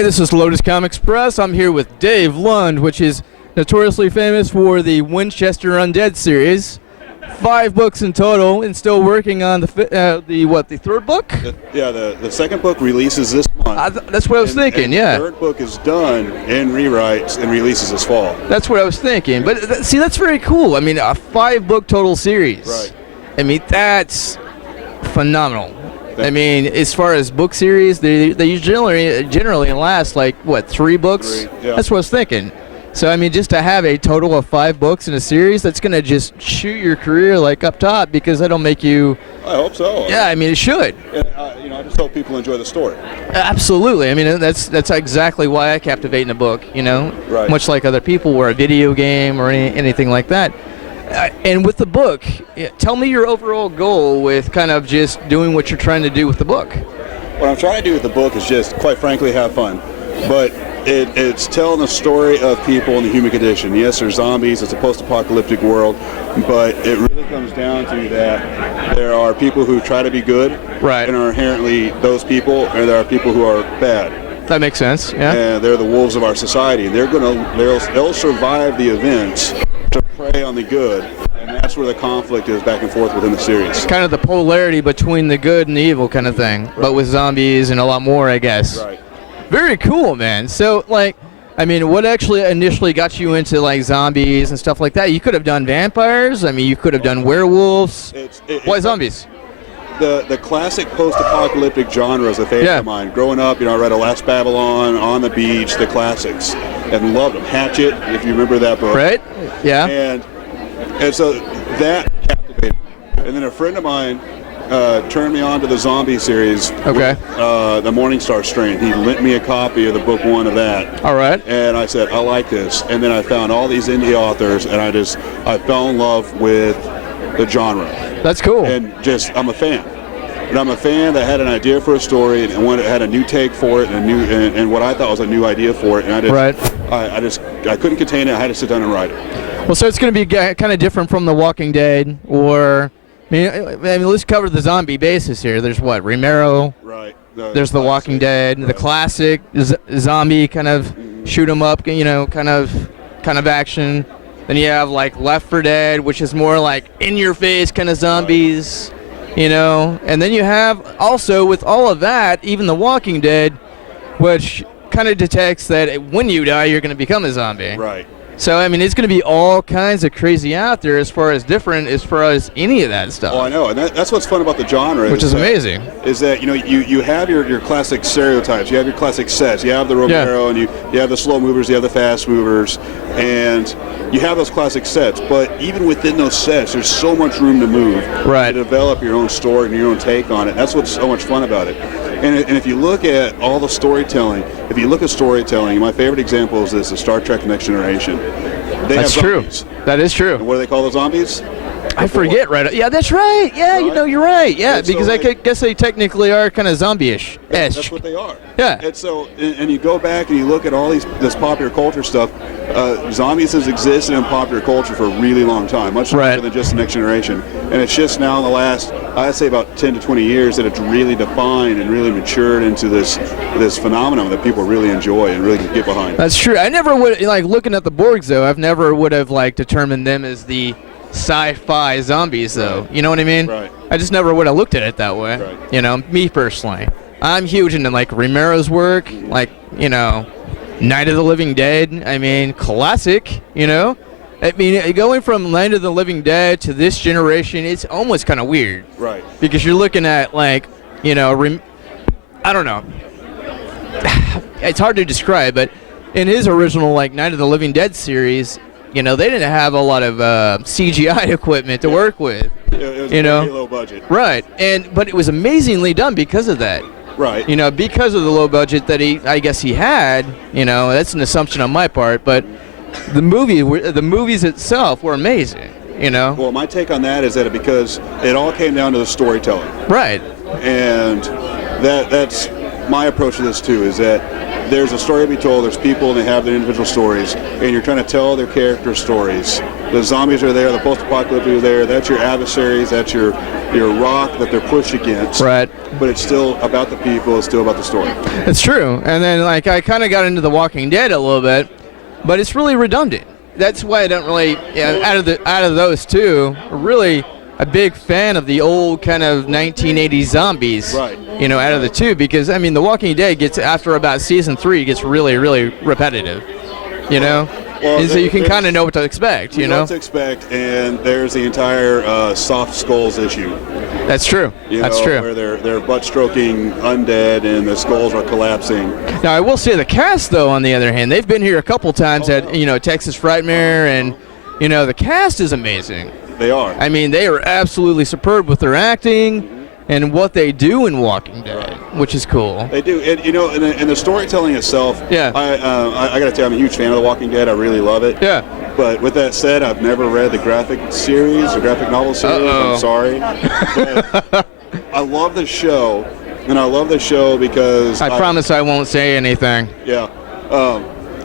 Hey, this is Lotus Comics Press. I'm here with Dave Lund, which is notoriously famous for the Winchester Undead series. 5 books in total, and still working on the third book? The second book releases this month. That's what I was thinking, and yeah. The third book is done in rewrites and releases this fall. That's what I was thinking. But see, that's very cool. I mean, a 5-book total series. Right. I mean, that's phenomenal. I mean, as far as book series, they generally last like, what, 3 books? 3, yeah. That's what I was thinking. So, I mean, just to have a total of 5 books in a series, that's going to just shoot your career like up top, because that'll make you... I hope so. Yeah, I mean, it should. And, I just hope people enjoy the story. Absolutely. I mean, that's exactly why I captivate in a book, Right. Much like other people, or a video game or anything like that. And with the book, tell me your overall goal with kind of just doing what you're trying to do with the book. What I'm trying to do with the book is just, quite frankly, have fun. But it's telling the story of people in the human condition. Yes, there's zombies, it's a post-apocalyptic world, but it really comes down to that there are people who try to be good, right, and are inherently those people, and there are people who are bad. That makes sense, yeah. And they're the wolves of our society. They'll survive the events to prey on the good, and that's where the conflict is back and forth within the series. Kind of the polarity between the good and the evil kind of thing, right, but with zombies and a lot more, I guess. Right. Very cool, man. So, what actually initially got you into, zombies and stuff like that? You could have done vampires. I mean, you could have done werewolves. Why zombies? The classic post-apocalyptic genre is a favorite of mine. Growing up, I read A Last Babylon, On the Beach, the classics, and loved them. Hatchet, if you remember that book. Right, yeah. And so that captivated me. And then a friend of mine turned me on to the zombie series. Okay. With, the Morningstar strain. He lent me a copy of the book 1 of that. All right. And I said, I like this. And then I found all these indie authors, and I fell in love with the genre. That's cool. And I'm a fan. And I'm a fan that had an idea for a story and had a new take for it, and what I thought was a new idea for it. And I couldn't contain it. I had to sit down and write it. Well, so it's going to be kind of different from The Walking Dead, or... I mean, let's cover the zombie basis here. There's what, Romero? Right. There's The Walking Dead, right, the classic zombie kind of shoot 'em up, kind of action. Then you have Left 4 Dead, which is more in your face kind of zombies, And then you have also with all of that, even The Walking Dead, which kind of detects that when you die, you're going to become a zombie. Right. So, I mean, it's going to be all kinds of crazy out there as far as any of that stuff. Oh, I know. And that's what's fun about the genre. Which is amazing. Is that, you have your classic stereotypes. You have your classic sets. You have the Romero, and you have the slow movers, you have the fast movers, and you have those classic sets. But even within those sets, there's so much room to move. Right. To develop your own story and your own take on it. That's what's so much fun about it. And if you look at all the storytelling, my favorite example is the Star Trek Next Generation. That's true. That is true. And what do they call the zombies? I forget, right? Yeah, that's right. Yeah, right? You're right. Yeah, and because I guess they technically are kind of zombie-ish. That's what they are. Yeah. And so, and you go back and you look at all this popular culture stuff. Zombies has existed in popular culture for a really long time, much longer than just the Next Generation. And it's just now in the last, I'd say about 10 to 20 years, that it's really defined and really matured into this phenomenon that people really enjoy and really get behind. That's true. I never would, looking at the Borgs, though, I've never would have, determined them as the sci-fi zombies, though. Right. You know what I mean? Right. I just never would have looked at it that way. Right. Me personally. I'm huge into, Romero's work, Night of the Living Dead. I mean, classic, I mean, going from Night of the Living Dead to this generation, it's almost kind of weird. Right. Because you're looking at, I don't know. It's hard to describe, but in his original, Night of the Living Dead series, they didn't have a lot of CGI equipment to work with. It was very low budget. Right. But it was amazingly done because of that. Right. Because of the low budget that I guess he had, that's an assumption on my part, but the movies itself were amazing, Well, my take on that is that because it all came down to the storytelling. Right. And that's my approach to this too, is that there's a story to be told, there's people and they have their individual stories, and you're trying to tell their character stories The zombies are there, the post-apocalyptic are there. That's your adversaries. That's your rock that they're pushed against. Right. But it's still about the people. It's still about the story. It's true. And then, like, I kind of got into The Walking Dead a little bit, but it's really redundant. That's why I don't really, out of those two, really a big fan of the old kind of 1980s zombies. Right. Out of the two, because I mean, The Walking Dead gets, after about season 3, gets really, really repetitive. Well, and so you can kind of know what to expect. You know what to expect, and there's the entire soft skulls issue. That's true. That's true. Where they're butt stroking undead and the skulls are collapsing. Now I will say the cast, though, on the other hand, they've been here a couple times at Texas Frightmare, and the cast is amazing. They are. I mean, they are absolutely superb with their acting and what they do in Walking Dead, which is cool. They do, and the storytelling itself. Yeah. I got to tell you, I'm a huge fan of The Walking Dead. I really love it. Yeah. But with that said, I've never read the graphic series, the graphic novel series. Uh-oh. I'm sorry. But I love the show, and I love the show because I promise I won't say anything. Yeah.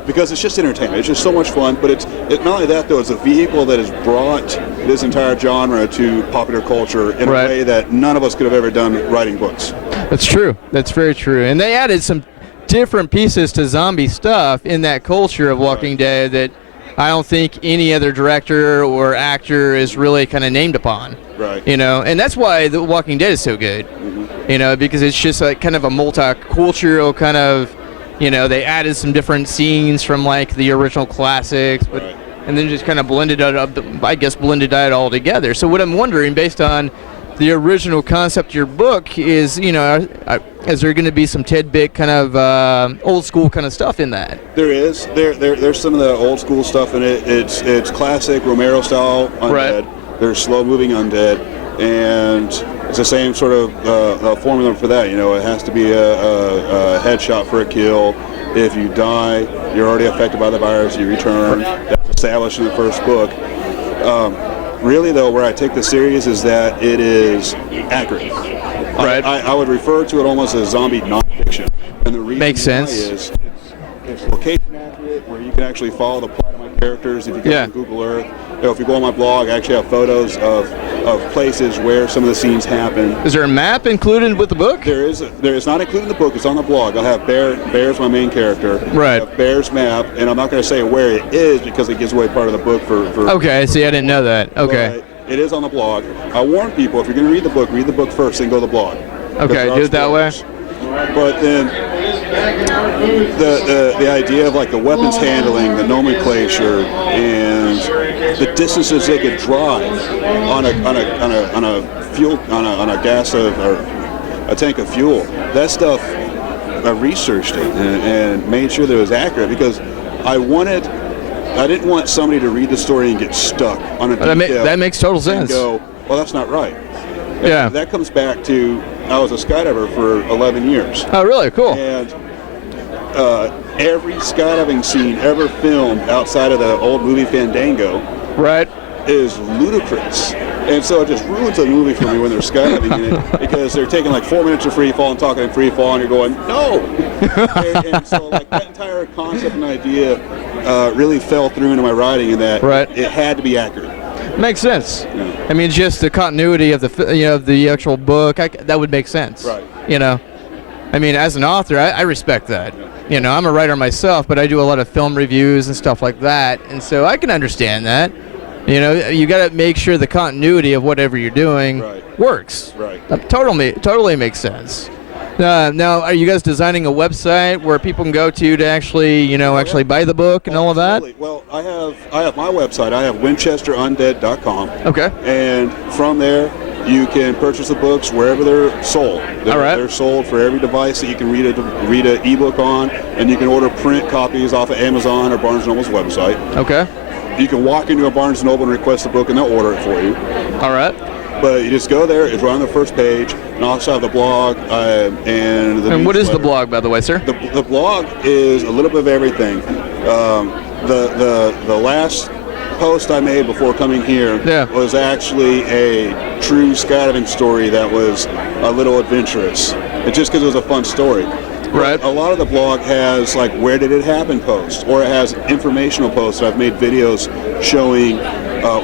Because it's just entertainment. It's just so much fun. But it's not only that, though. It's a vehicle that has brought this entire genre to popular culture in a way that none of us could have ever done writing books. That's true. That's very true. And they added some different pieces to zombie stuff in that culture of Walking Dead that I don't think any other director or actor is really kind of named upon. Right. And that's why The Walking Dead is so good. Mm-hmm. Because it's just like kind of a multicultural kind of, they added some different scenes from like the original classics, but and then just kind of blended it all together. So what I'm wondering, based on the original concept of your book, is is there going to be some tidbit kind of old school kind of stuff in that? There is. There's some of the old school stuff in it. It's classic Romero style undead. Right. There's slow moving undead, and it's the same sort of formula for that. It has to be a headshot for a kill. If you die, you're already affected by the virus. You return. That's established in the first book. Really, though, where I take the series is that it is accurate. Right. I would refer to it almost as zombie nonfiction. And the reason makes sense. Is it's location accurate, where you can actually follow the plot of my characters. If you go to Google Earth, if you go on my blog, I actually have photos of places where some of the scenes happen. Is there a map included with the book? There is not included in the book. It's on the blog. I'll have Bear's my main character. Right. I have Bear's map, and I'm not going to say where it is because it gives away part of the book for Okay, see, I didn't know that. Okay. But it is on the blog. I warn people, if you're going to read the book first, then go to the blog. Okay, do it that way. But then the idea of like the weapons handling, the nomenclature, and the distances they could drive on a tank of fuel. That stuff, I researched it and made sure that it was accurate because I didn't want somebody to read the story and get stuck on a detail. That makes total sense. And go, well, that's not right. Yeah. That comes back to, I was a skydiver for 11 years. Oh, really? Cool. And every skydiving scene ever filmed outside of the old movie Fandango is ludicrous. And so it just ruins the movie for me when they're skydiving in it because they're taking like 4 minutes of free fall and talking in free fall and you're going, no! and so like that entire concept and idea really fell through into my writing in that it had to be accurate. Makes sense. Yeah. I mean, just the continuity of the actual book, that would make sense. Right. I mean, as an author, I respect that. I'm a writer myself, but I do a lot of film reviews and stuff like that, and so I can understand that. You got to make sure the continuity of whatever you're doing works. Right. That totally makes sense. Now, are you guys designing a website where people can go to actually, actually buy the book and all of that? Well, I have my website. I have WinchesterUndead.com. Okay. And from there, you can purchase the books wherever they're sold. They're sold for every device that you can read an ebook on, and you can order print copies off of Amazon or Barnes & Noble's website. Okay. You can walk into a Barnes & Noble and request a book, and they'll order it for you. All right. But you just go there. It's right on the first page. And I also have the blog and the And what is the blog, by the way, sir? The blog is a little bit of everything. The last post I made before coming here was actually a true skydiving story that was a little adventurous. It's just because it was a fun story. Right. A lot of the blog has like where did it happen posts, or it has informational posts. I've made videos showing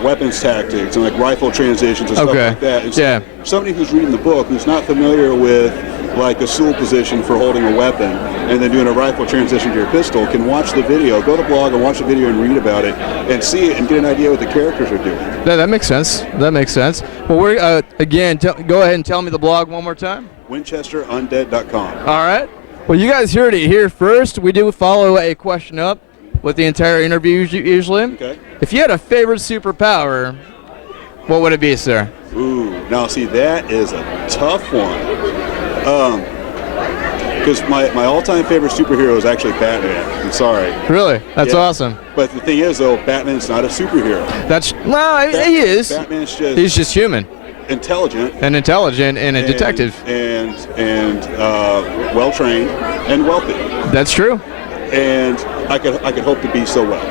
weapons tactics and like rifle transitions and stuff like that. And so somebody who's reading the book who's not familiar with like a stool position for holding a weapon and then doing a rifle transition to your pistol can watch the video, go to the blog and watch the video and read about it and see it and get an idea what the characters are doing. Yeah, that makes sense. That makes sense. Well, we're again, go ahead and tell me the blog one more time. WinchesterUndead.com. All right. Well, you guys heard it here first. We do follow a question up with the entire interview usually. Okay. If you had a favorite superpower, what would it be, sir? Ooh, now see, that is a tough one. Because my all-time favorite superhero is actually Batman. I'm sorry. Really? That's awesome. But the thing is, though, Batman's not a superhero. He is. Batman's he's just human. Intelligent. And a detective. And well-trained and wealthy. That's true. And I could hope to be so well.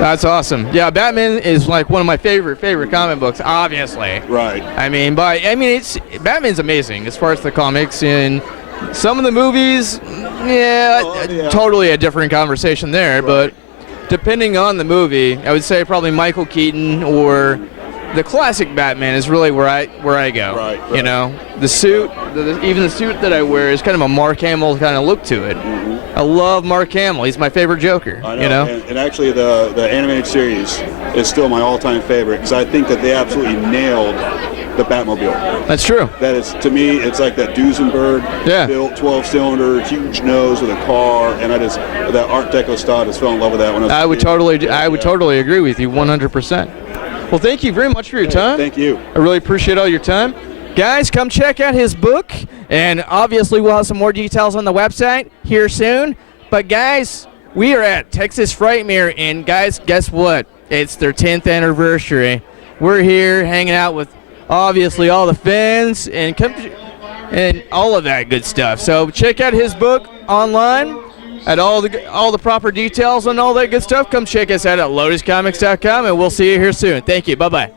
That's awesome. Yeah, Batman is like one of my favorite comic books, obviously. Right. Batman's amazing as far as the comics and some of the movies. Totally a different conversation there. Right. But depending on the movie, I would say probably Michael Keaton or the classic Batman is really where I go. Right. You know, the suit, even the suit that I wear is kind of a Mark Hamill kind of look to it. Mm-hmm. I love Mark Hamill. He's my favorite Joker. I know. You know? And actually, the animated series is still my all-time favorite because I think that they absolutely nailed the Batmobile. That's true. That is, to me, it's like that Duesenberg built 12-cylinder, huge nose with a car, and that Art Deco style. I just fell in love with that when I was I would totally agree with you 100%. Well, thank you very much for your time. Thank you. I really appreciate all your time. Guys, come check out his book, and obviously we'll have some more details on the website here soon. But guys, we are at Texas Frightmare, and guys, guess what? It's their 10th anniversary. We're here hanging out with obviously all the fans and all of that good stuff. So check out his book online at all the proper details and all that good stuff. Come check us out at lotuscomics.com, and we'll see you here soon. Thank you. Bye-bye.